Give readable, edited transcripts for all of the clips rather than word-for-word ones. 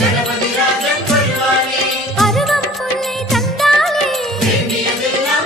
கணபதி ராஜன் வருவாரே, அருவம் புல்லை தந்தாலே, வேண்டியதெல்லாம்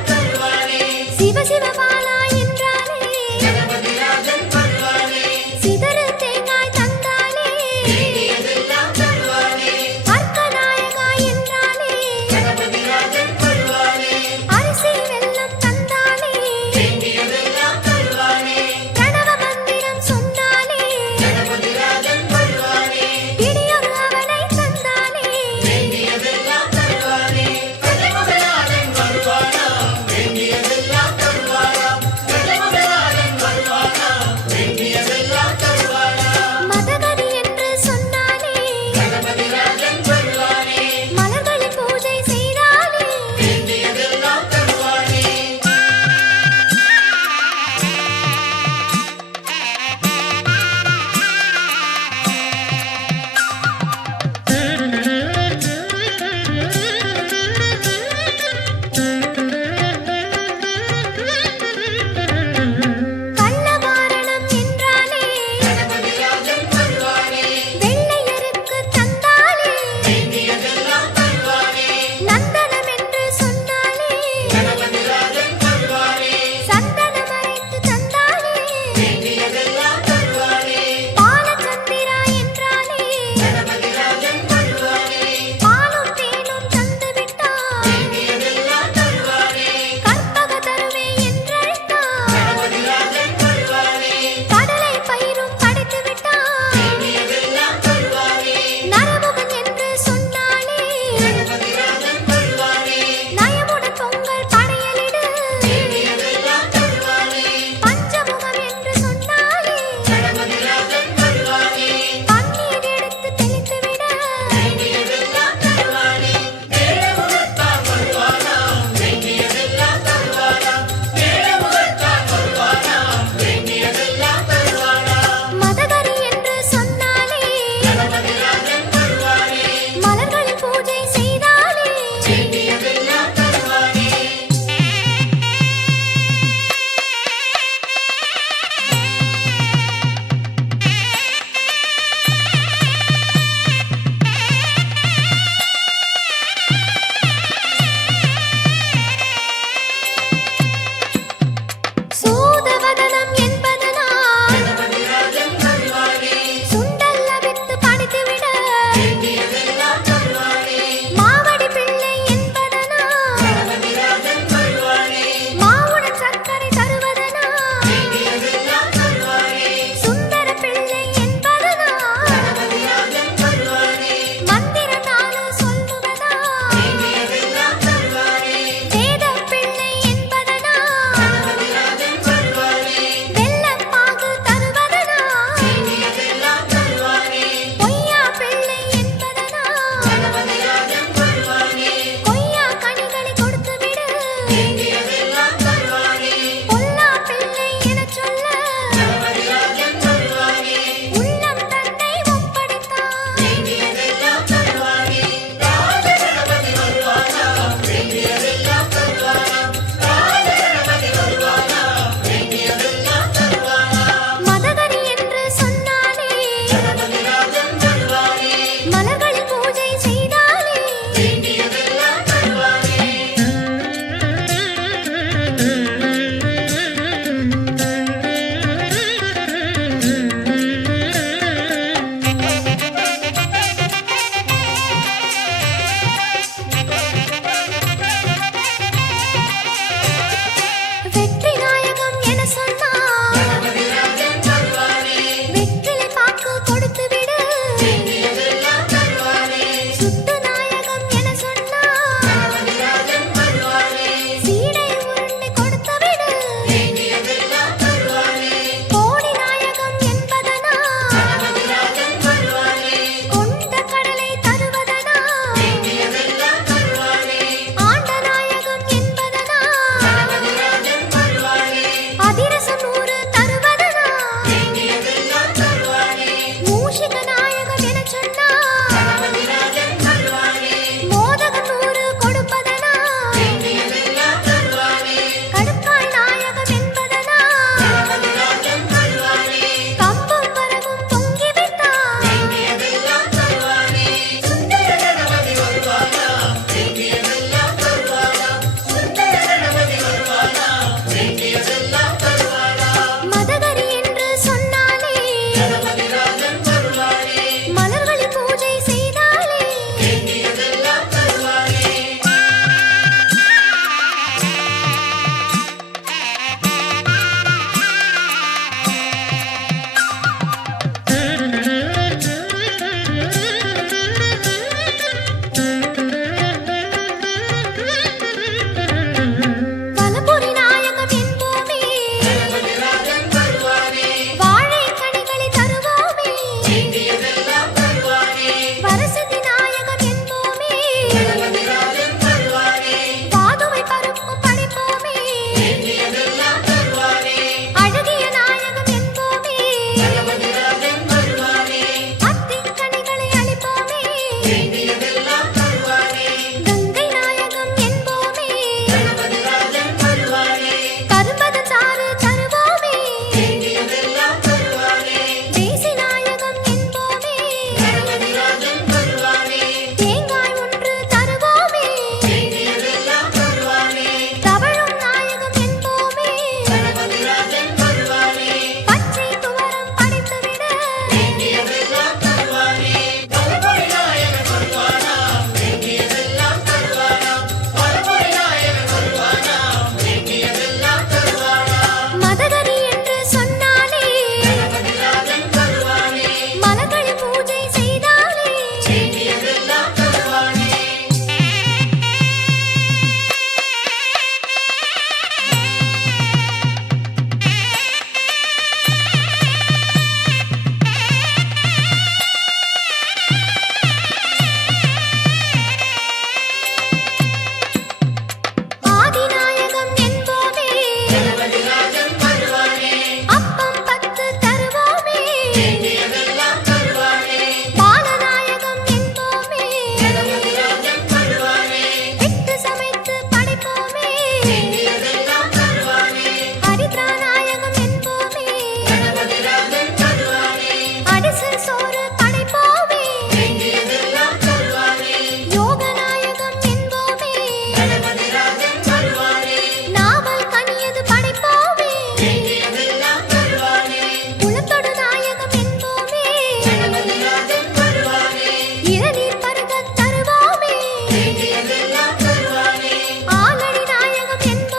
ஆலடி நாயகம் என்போமே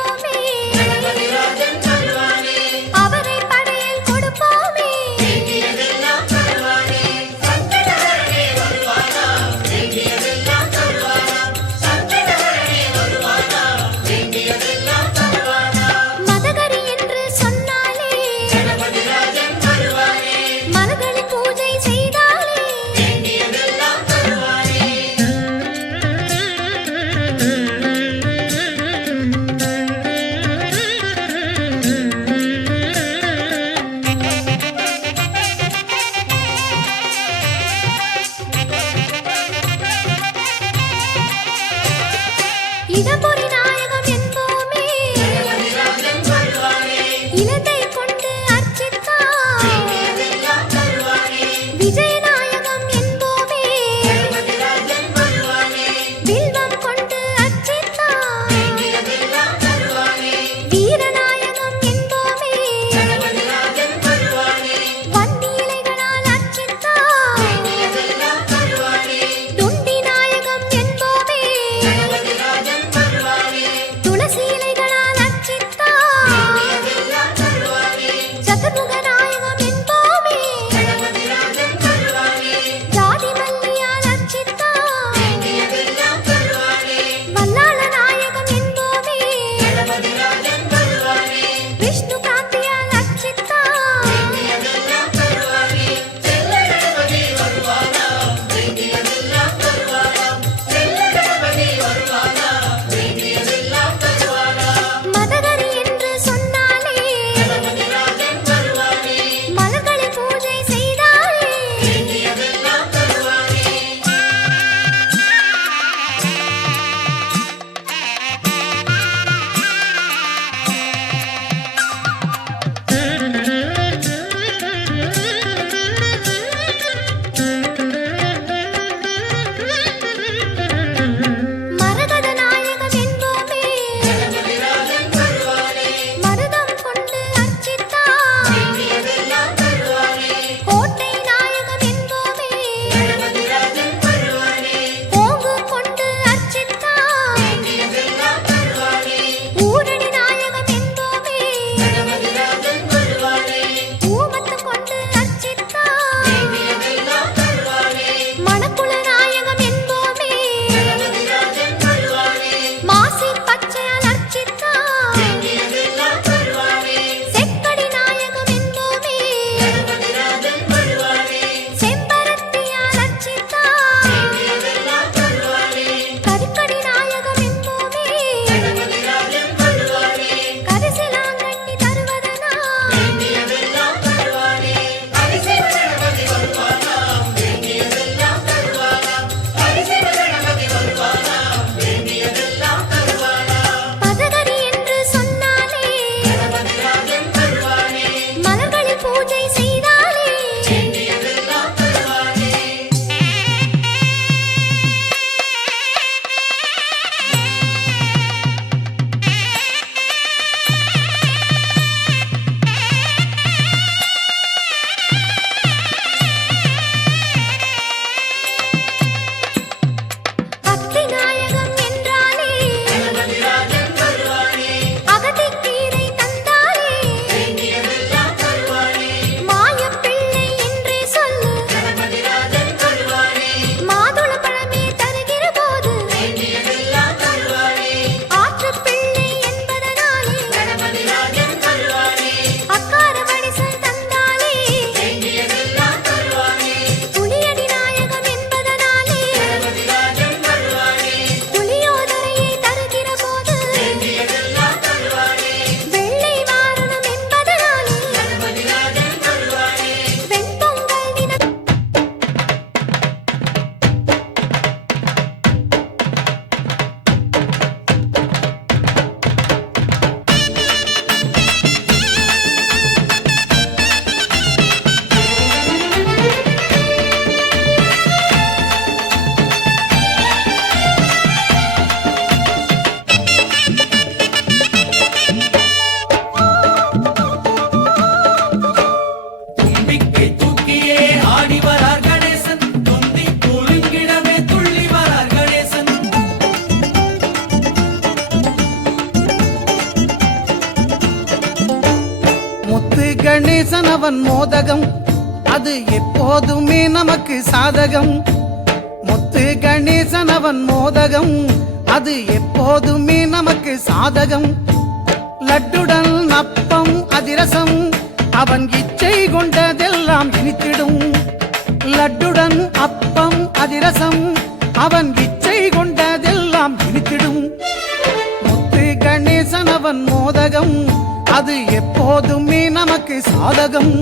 கணேசன் அவன் மோதகம், அது எப்போதுமே நமக்கு சாதகம். முத்து கணேசன் அவன் மோதகம், அது எப்போதுமே நமக்கு சாதகம். லட்டுடன் அப்பம் அதிரசம், அவன் இச்சை கொண்டதெல்லாம் இனித்திடும். லட்டுடன் அப்பம் அதிரசம், அவன் இச்சை கொண்டதெல்லாம் இனித்திடும். முத்து கணேசன் அவன் மோதகம், அது எப்போதுமே நமக்கு சாதகம்.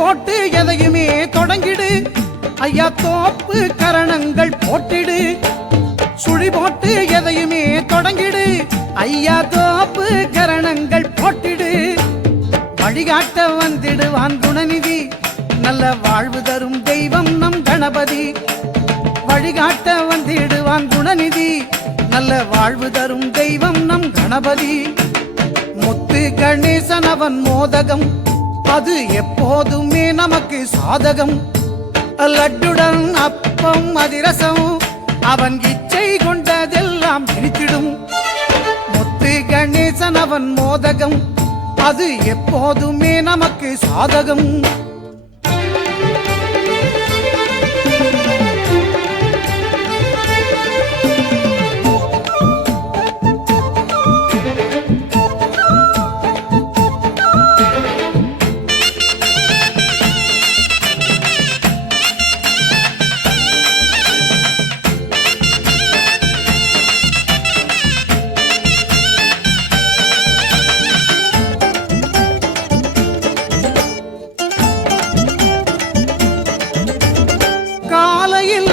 போட்டு எதையுமே தொடங்கிடு ஐயா, தோப்பு கரணங்கள் போட்டிடு. சுழி போட்டு எதையுமே தொடங்கிடு ஐயா, தோப்பு கரணங்கள் போட்டிடு. வழிகாட்ட வந்திடுவான் குணநிதி, நல்ல வாழ்வு தரும் தெய்வம் நம் கணபதி. வழிகாட்ட வந்திடுவான் குணநிதி, நல்ல வாழ்வு தரும் தெய்வம் நம் கணபதி. முத்து கணேசன் அவன் மோதகம், அது எப்போதுமே நமக்கு சாதகம். லட்டுடன் அப்பம் அதிரசம், அவன் இச்சை கொண்டதெல்லாம் இனித்திடும். முத்து கணேசன் அவன் மோதகம், அது எப்போதுமே நமக்கு சாதகம்.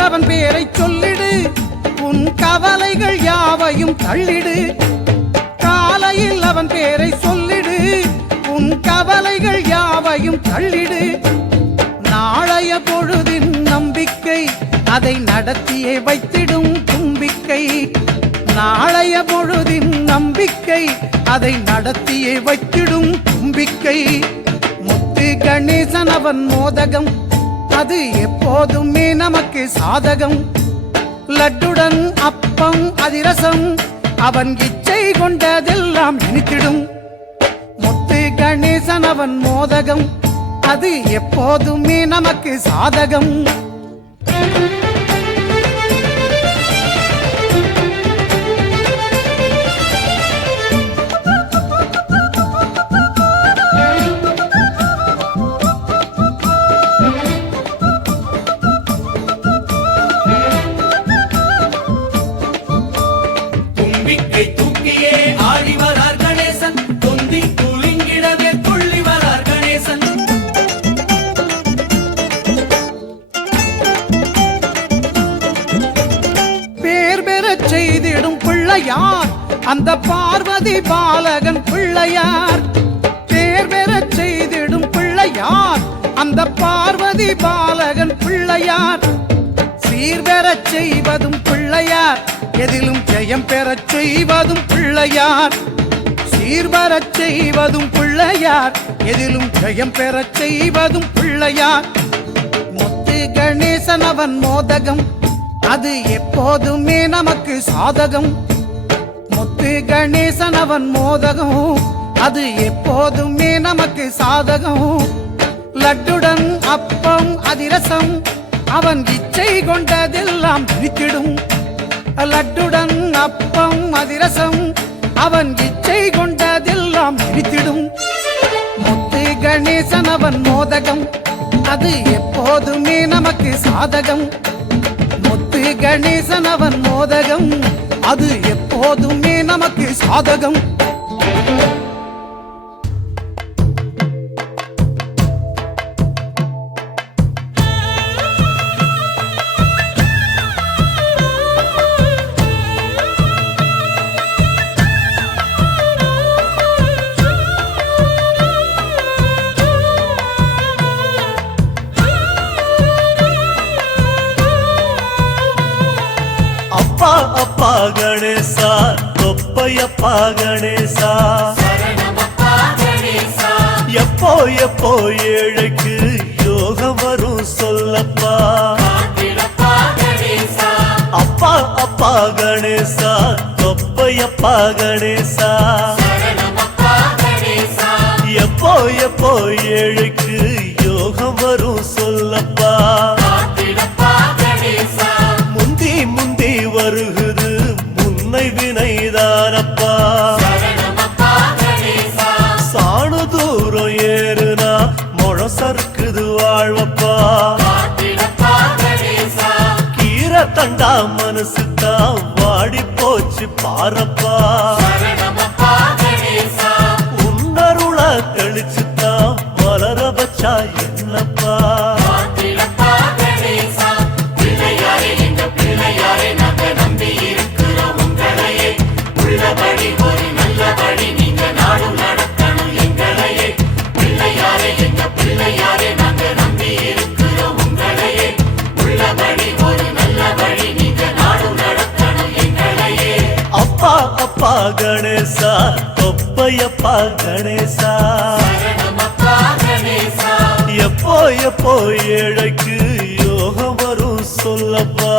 அவன் பேரை சொல்லிடு, உன் கவலைகள் யாவையும் தள்ளிடு. காலையில் அவன் பேரை சொல்லிடு, உன் கவலைகள் யாவையும் தள்ளிடு. நாளைய பொழுதின் நம்பிக்கை, அதை நடத்தியே வைத்திடும் தும்பிக்கை. நாளைய பொழுதின் நம்பிக்கை, அதை நடத்தியே வைத்திடும் தும்பிக்கை. முத்து கணேசன் அவன் மோதகம், அது எப்போதுமே நமக்கு சாதகம். லட்டுடன் அப்பம் அதிரசம், அவன் இச்சை கொண்டதெல்லாம் இனித்திடும். முத்து கணேசன் அவன் மோதகம், அது எப்போதுமே நமக்கு சாதகம். தூக்கியே ஆடி வரார் கணேசன், தொந்தி குலுங்கிடவே துள்ளி வரார் கணேசன். பேர் பெறச் செய்திடும் பிள்ளையார் அந்த பார்வதி பாலகன் பிள்ளையார். பேர் பெறச் செய்திடும் பிள்ளையார் அந்த பார்வதி பாலகன் பிள்ளையார். சீர்பெறச் செய்வதும் பிள்ளையார், எதிலும் ஜெயம் பெறச் செய்வதும் பிள்ளையார். சீர்பெறச் செய்வதும் பிள்ளையார், எதிலும் ஜெயம் பெறச் செய்வதும் பிள்ளையார். முத்து கணேசன் அவன் மோதகம், அது எப்போதுமே நமக்கு சாதகம். முத்து கணேசன் அவன் மோதகம், அது எப்போதுமே நமக்கு சாதகம். லட்டுடன் அப்பம் அதிரசம், அவன் இச்சை கொண்டதெல்லாம் இனித்திடும். லட்டுடன் அப்பம் அதிரசம், அவன் இச்சை கொண்டதெல்லாம் இனித்திடும். முத்து கணேசன் அவன் மோதகம், அது எப்போதுமே நமக்கு சாதகம். முத்து கணேசன் அவன் மோதகம், அது எப்போதுமே நமக்கு சாதகம். அப்பா அப்பா கணேசா தொப்பையப்பா கணேசா எப்போ எப்போ ஏழைக்கு யோகம் வரும் சொல்லப்பா அப்பா அப்பா கணேசா தொப்பையப்பா கணேசா எப்போ எப்போ ஏழைக்கு யோகம் வரும் சொல்லப்பா முந்தி முந்தி வருகுது முன்னை வினைதானப்பா சாணு தூரம் ஏறுனா முழம் சறுக்குது வாழ்வப்பா கீரை தண்டா மனசு தான் வாடி போச்சு பாரப்பா உன்னருள தெளிச்சுதான் வளர வச்சா என்னப்பா அப்பா அப்பா கணேசா தொப்பையப்பா கணேசா எப்போ எப்போ ஏழைக்கு யோகம் வரும் சொல்லப்பா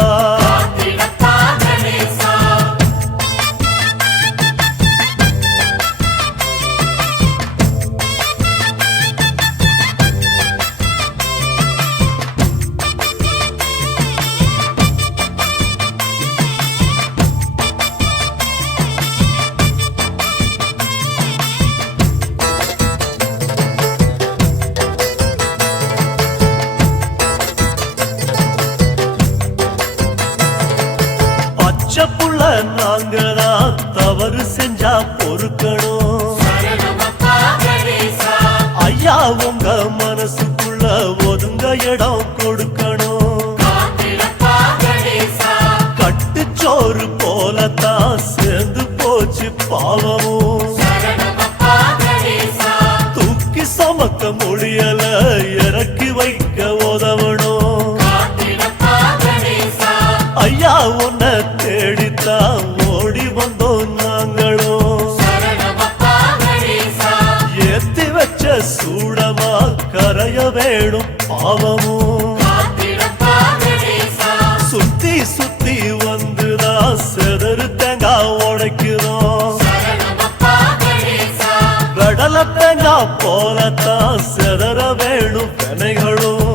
புள்ள நாங்கதான் தவறு செஞ்சா பொறுக்கணும் ஐயா உங்க மனசுக்குள்ள ஒதுங்க இடம் கொடுக்கணும் கட்டுச்சோறு போலத்தான் சேர்ந்து போச்சு பாவமும் தூக்கி சமக்க முடியல இறக்கி வைக்க உதவணும் ஐயா உன்னை தேடித்தான் ஓடி வந்தோம் நாங்களும் ஏத்தி வச்ச சூடமா கரைய வேணும் பாவமும் சுத்தி சுத்தி வந்துதான் செதறு தேங்காய் உடைக்கிறோம் கடல தேங்காய் போலத்தான் செதற வேணும் வினைகளும்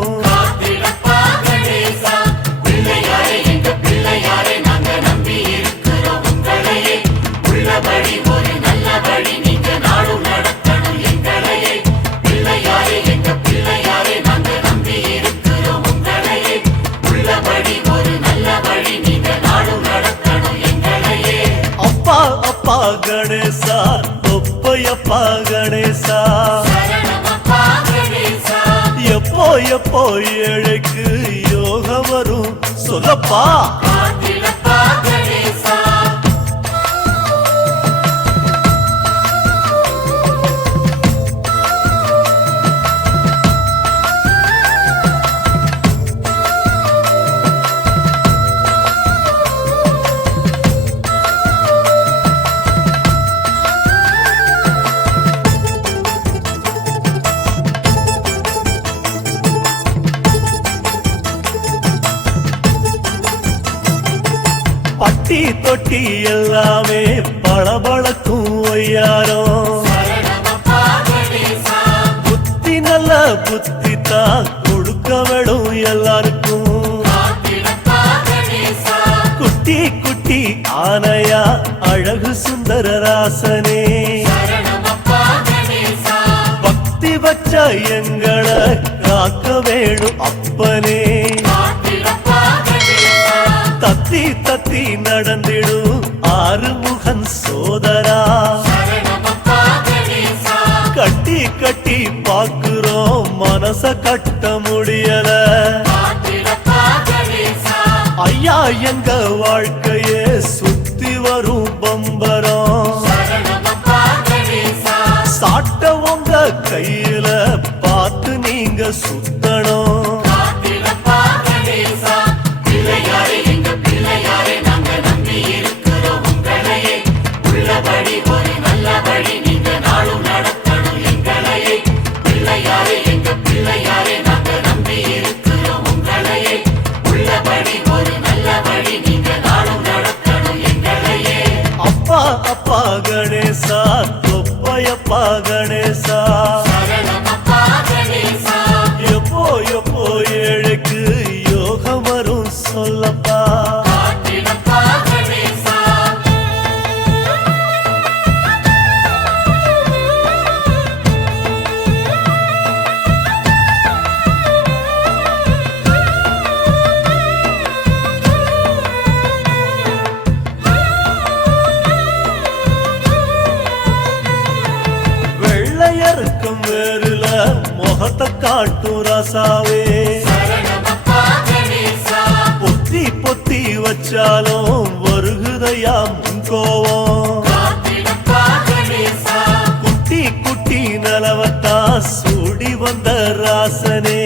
அப்பா அப்பா கணேசா தொப்பையப்பா கணேசா எப்போ எப்போ ஏழைக்கு யோகம் வரும் சொல்லப்பா பட்டி தொட்டி எல்லாமே பளபளக்கும் ஒய்யாரம் புத்தி நல்ல புத்தி தான் கொடுக்க விடும் எல்லாருக்கும் குட்டி குட்டி ஆனையா அழகு சுந்தர ராசனே பக்தி வச்ச எங்களை காக்க வேணும் அப்பனே தத்தி தத்தி நடந்திடும் ஆறுமுகன் சோதரா கட்டி கட்டி பாக்குறோம் மனச கட்ட முடியல ஐயா எங்க வாழ்க்கையே சுத்தி வரும் பம்பரம் சாட்ட உங்க கையில பார்த்து நீங்க சுத்தணும் பிள்ளையாரே எங்க பிள்ளையாரே நாங்க எப்பா கணேசா எப்போ எப்போ ஏழைக்கு யோகம் வரும் சொல்லப்பா வெள்ளையருக்கும் வேறுல முகத்தை காட்டும் ராசாவே பொத்தி பொத்தி வச்சாலும் வருகுதையா முன்கோவம் குட்டி குட்டி நலவத்தா சூடி வந்த ராசனே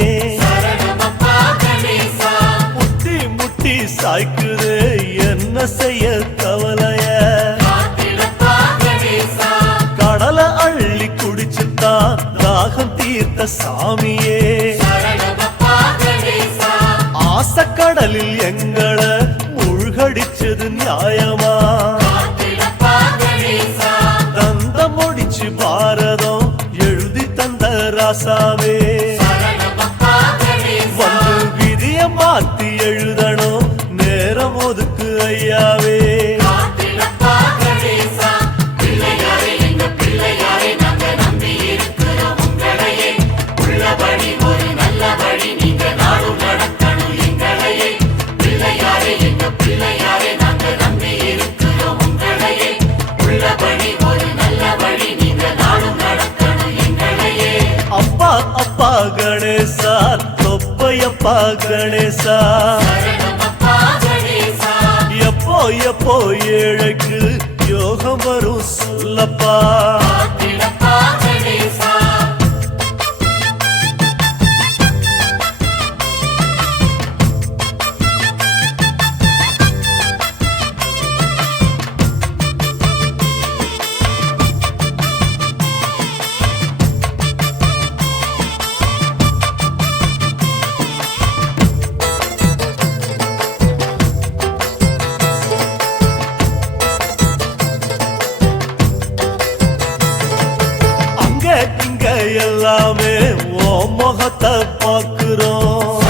முட்டி முட்டி சாய்க்குது என்ன செய்ய கவலைய கடலை அள்ளி குடிச்சுத்தான் தாகம் தீர்த்த சாமியே ஆசக்கடலில் எங்களை மூழ்கடிச்சது நியாயமா தந்த முடிச்சு பாரதம் எழுதி தந்த ராசாவே வந்து விதிய மாத்தி எழுதணும் நேரம் ஒதுக்கு ஐயாவே அப்பா அப்பா கணேசா தொப்பையப்பா கணேசா எப்போ எப்போ ஏழைக்கு யோகம் வரும் சொல்லப்பா இங்க எல்லாமே ஓ முகத்தை பார்க்கிறோம்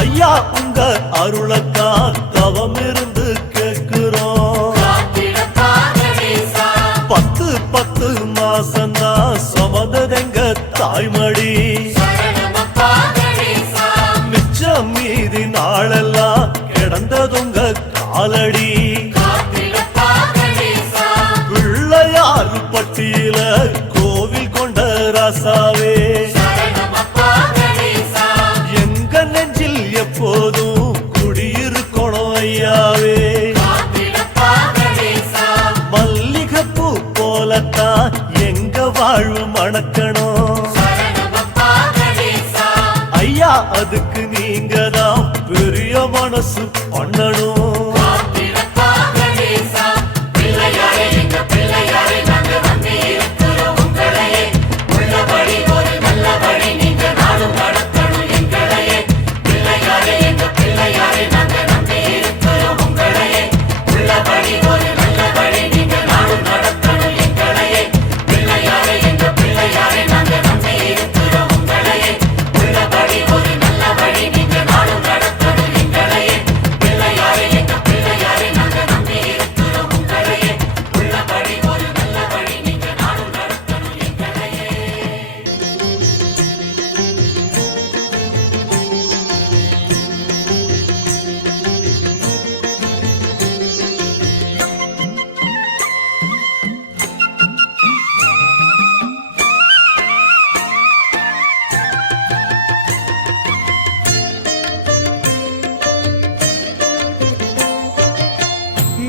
ஐயா உங்க அருளத்தான் தவம் இருந்து கேட்கிறோம் 10 மாசம்தான் சுமந்ததெங்க தாய்மடி மிச்சம் மீதி நாளெல்லாம் கிடந்ததுங்க காலடி பிள்ளையாறு பட்டியில கோவில் கொண்ட ராசாவே எங்க நெஞ்சில் எப்போதும் குடியிருக்கணும் ஐயாவே மல்லிகைப்பூ போலத்தான் எங்க வாழ்வு மணக்கணும் ஐயா அதுக்கு நீங்க தான் பெரிய மனசு பண்ணணும்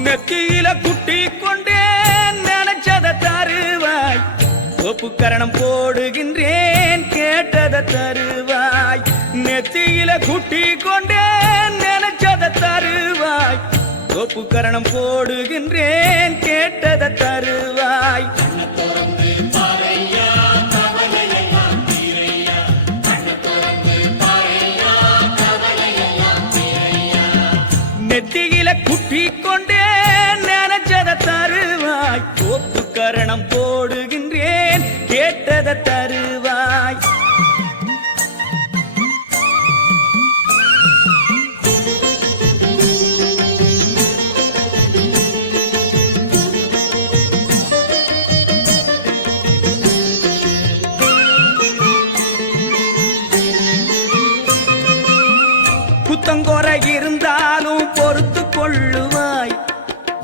நெத்தியில குட்டி கொண்டே நினைச்சத தருவாய் ஒப்புக்கரணம் போடுகின்றேன் கேட்டத தருவாய் நெத்தியில குட்டி கொண்டே நினைச்சத தருவாய் ஒப்புக்கரணம் போடுகின்றேன் கேட்டத தருவாய் நெத்தியில குட்டி கொண்டே நினைச்ச நினைச்சத தருவாய் கோப்பு கரணம் போடுகின்றேன் கேட்டத தருவாய் குத்தங்கொறை இருந்தாலும் பொறுத்து கொள்ளுவாய்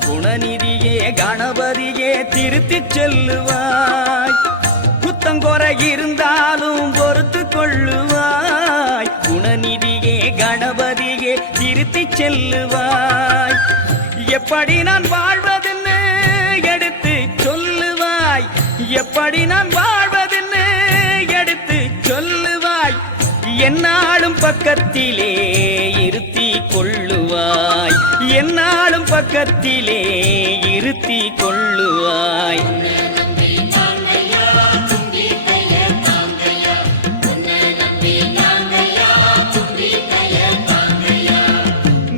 குணநிதியே கணபதியே திருத்திச் செல்லுவாய் குத்தங்கொறை இருந்தாலும் பொறுத்து கொள்ளுவாய் குணநிதியே கணபதியே திருத்திச் செல்லுவாய் எப்படி நான் வாழ்வதென்னு எடுத்து சொல்லுவாய் எப்படி நான் வாழ்வதென்னு எடுத்து சொல்லுவாய் என்னாலும் பக்கத்திலே இருத்தி கொள்ளுவாய் என்னாலும் பக்கத்திலே இருத்தி கொள்ளுவாய்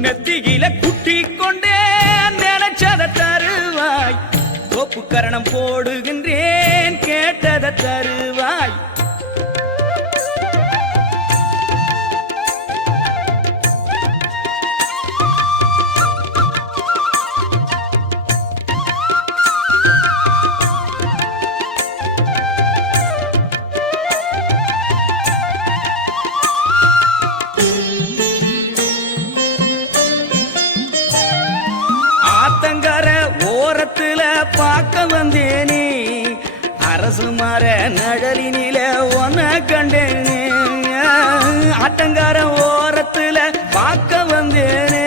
நெத்தியில குட்டி கொண்டே நினைச்சத தருவாய் கோப்பு கரணம் போடுகின்றேன் கேட்டத தருவாய் ஆத்தங்கர ஓரத்துல பார்க்க வந்தேனே அரசு மர நழலினில ஒன்ன கண்டேனே ஆத்தங்கர ஓரத்துல பார்க்க வந்தேனே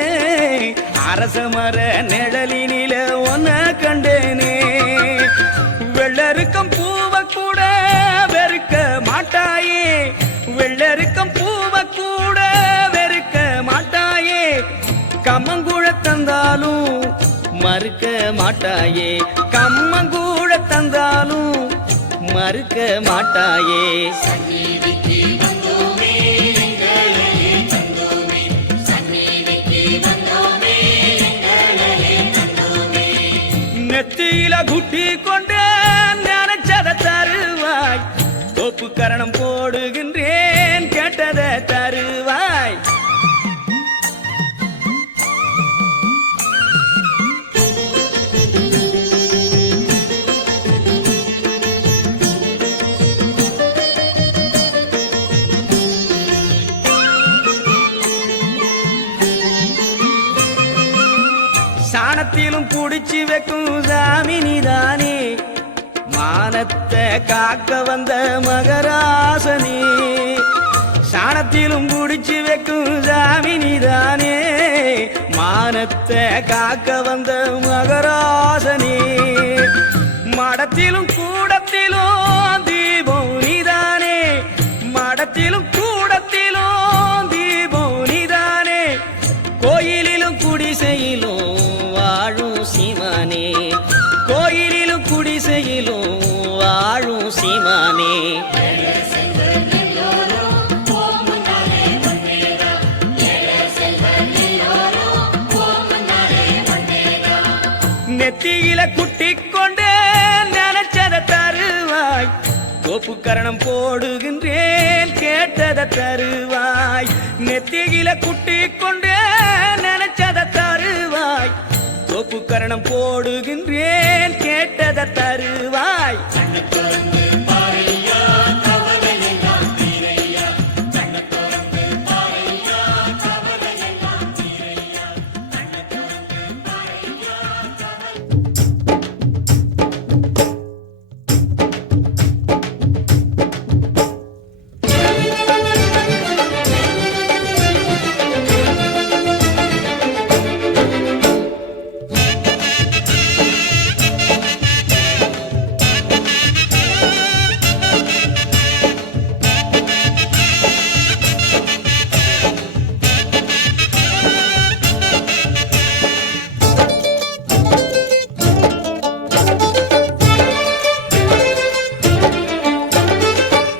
அரச மர நிழலினில ஒன்ன கண்டேனே வெள்ளருக்கம் பூவ கூட வெறுக்க மாட்டாயே வெள்ளருக்கம் பூவ கூட வெறுக்க மாட்டாயே கம்மங்கூழ தந்தாலும் மறுக்க மாட்டாயே கம்மங்கூழ தந்தாலும் மறுக்க மாட்டாயே நெத்தியில குட்டி கொண்டு நினைச்சத தருவாய் கோப்பு கரணம் போடுகின்றேன் கேட்டத தருவாய் சாணத்திலும் புடிச்சு வைக்கும் சாமினிதானே மானத்தை காக்க வந்த மகராசனே சாணத்திலும் புடிச்சு வைக்கும் சாமினிதானே மானத்தை காக்க வந்த மகராசனே மடத்திலும் கூடத்திலும் தீபம் நீதானே மடத்திலும் கூடத்திலும் தீபம் நீதானே கோயிலிலும் குடிசையிலும் வாழும் சீமானே கோயிலிலும் குடிசையிலும் வாழும் சீமானே நெத்தியில குட்டி கொண்டு நினைச்சத தருவாய் கோப்பு கரணம் போடுகின்றேன் கேட்டத தருவாய் நெத்தியில குட்டி கொண்டு நினைச்சத தருவாய் கோப்பு கரணம் போடுகின்றேன் கேட்டத தருவாய்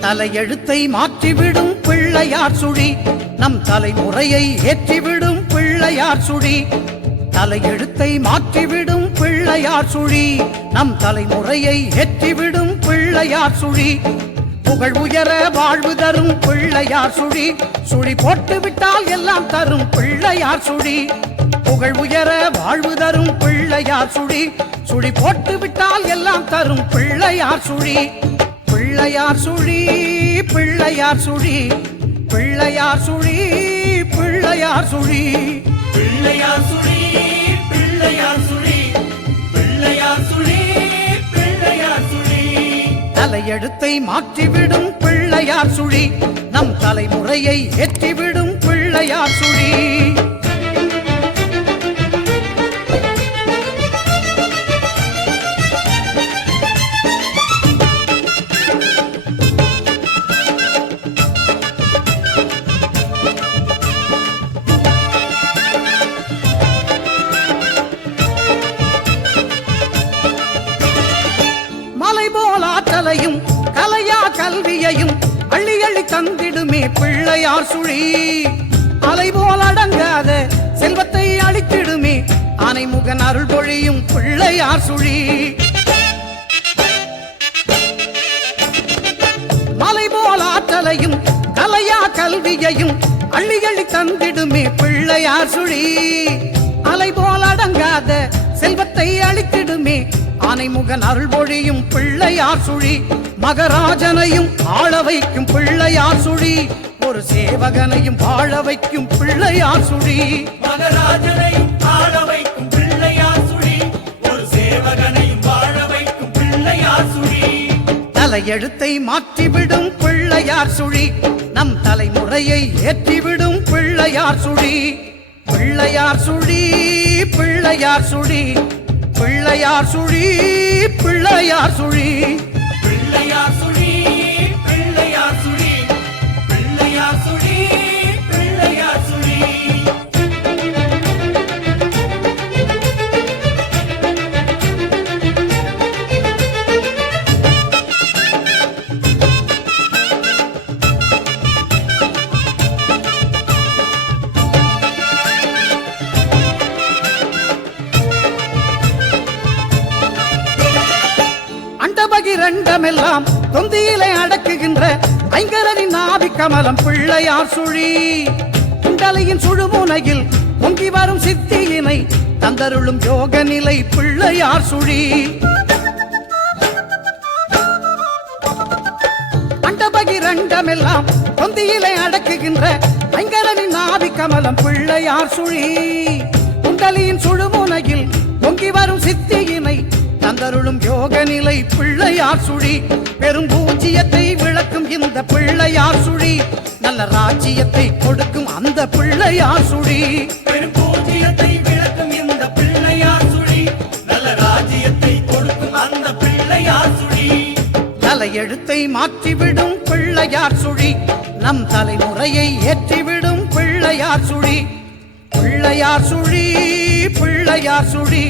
தலையெழுத்தை மாற்றிவிடும் பிள்ளையார் சுழி நம் தலைமுறையை ஏற்றிவிடும் பிள்ளையார் சுழி தலையெழுத்தை மாற்றிவிடும் பிள்ளை பிள்ளையார் சுழி நம் தலைமுறையை ஏற்றிவிடும் பிள்ளையார் சுழி புகழ் உயர வாழ்வு தரும் பிள்ளையார் சுழி சுழி போட்டு விட்டால் எல்லாம் தரும் பிள்ளையார் சுழி புகழ் உயர வாழ்வு தரும் பிள்ளையார் சுழி சுழி போட்டு விட்டால் எல்லாம் தரும் பிள்ளையார் சுழி பிள்ளையார் சுழி பிள்ளையார் சுழி பிள்ளையார் சுழி பிள்ளையார் சுழி பிள்ளையார் சுழி பிள்ளையார் சுழி பிள்ளையார் சுழி பிள்ளையார் சுழி தலையெழுத்தை மாற்றிவிடும் பிள்ளையார் சுழி நம் தலைமுறையை ஏற்றிவிடும் பிள்ளையார் சுழி மலை போல் ஆற்றலையும் கலையா கல்வியையும் அள்ளி அள்ளி தந்திடுமே பிள்ளையார் சுழி அலை போல் அடங்காத செல்வத்தை அளித்திடுமே ஆனைமுகன் அருள் பொழியும் பிள்ளையார் சுழி மலை போல் ஆற்றலையும் கலையா கல்வியையும் அள்ளி அள்ளி தந்திடுமே பிள்ளையார் சுழி அலை போல் அடங்காத செல்வத்தை அளித்திடுமே ஆனைமுகன் அருள் பொழியும் பிள்ளையார் சுழி மகராஜனையும் ஆள வைக்கும் பிள்ளையார் சுழி ஒரு சேவகனையும் வாழ வைக்கும் பிள்ளையார் சுழி மகராஜனையும் ஆள வைக்கும் பிள்ளையார் சுழி ஒரு சேவகனையும் வாழ வைக்கும் பிள்ளையார் சுழி தலையெழுத்தை மாற்றிவிடும் பிள்ளையார் சுழி நம் தலைமுறையை ஏற்றிவிடும் பிள்ளையார் சுழி பிள்ளையார் சுழி பிள்ளையார் சுழி பிள்ளையார் சுழி பிள்ளையார் சுழி பிள்ளையார் சுழி பிள்ளையார் சுழி பிள்ளையார் சுழி பிள்ளையார் சுழி அண்டபகிரண்டமெல்லாம் தொந்தியிலே அடக்குகின்ற ஐங்கரனின் ஆவி கமலம் பிள்ளையார் சுழி குண்டலியின் சுழுமுனையில் பொங்கி வரும் சித்தியினை தந்தருளும் யோக நிலை பிள்ளையார் சுழி அண்டபகிரண்டமெல்லாம் தொந்தியிலே அடக்குகின்ற ஐங்கரனின் ஆவி கமலம் பிள்ளையார் சுழி குண்டலியின் சுழுமுனையில் பொங்கி வரும் சித்தியினை தந்தருளும் யோக நிலை பிள்ளையார் சுழி பெரும் பூஜ்ஜியத்தை விளக்கும் இந்த பிள்ளையார் சுழி நல்ல ராஜ்ஜியத்தை கொடுக்கும் அந்த பிள்ளையார் சுழி பெரும் பூஜ்ஜியத்தை விளக்கும் இந்த பிள்ளையார் சுழி நல்ல ராஜ்ஜியத்தை கொடுக்கும் அந்த பிள்ளையார் சுழி தலையெழுத்தை மாற்றிவிடும் பிள்ளையார் சுழி நம் தலைமுறையை ஏற்றிவிடும் பிள்ளையார் சுழி பிள்ளையார் சுழி பிள்ளையார் சுழி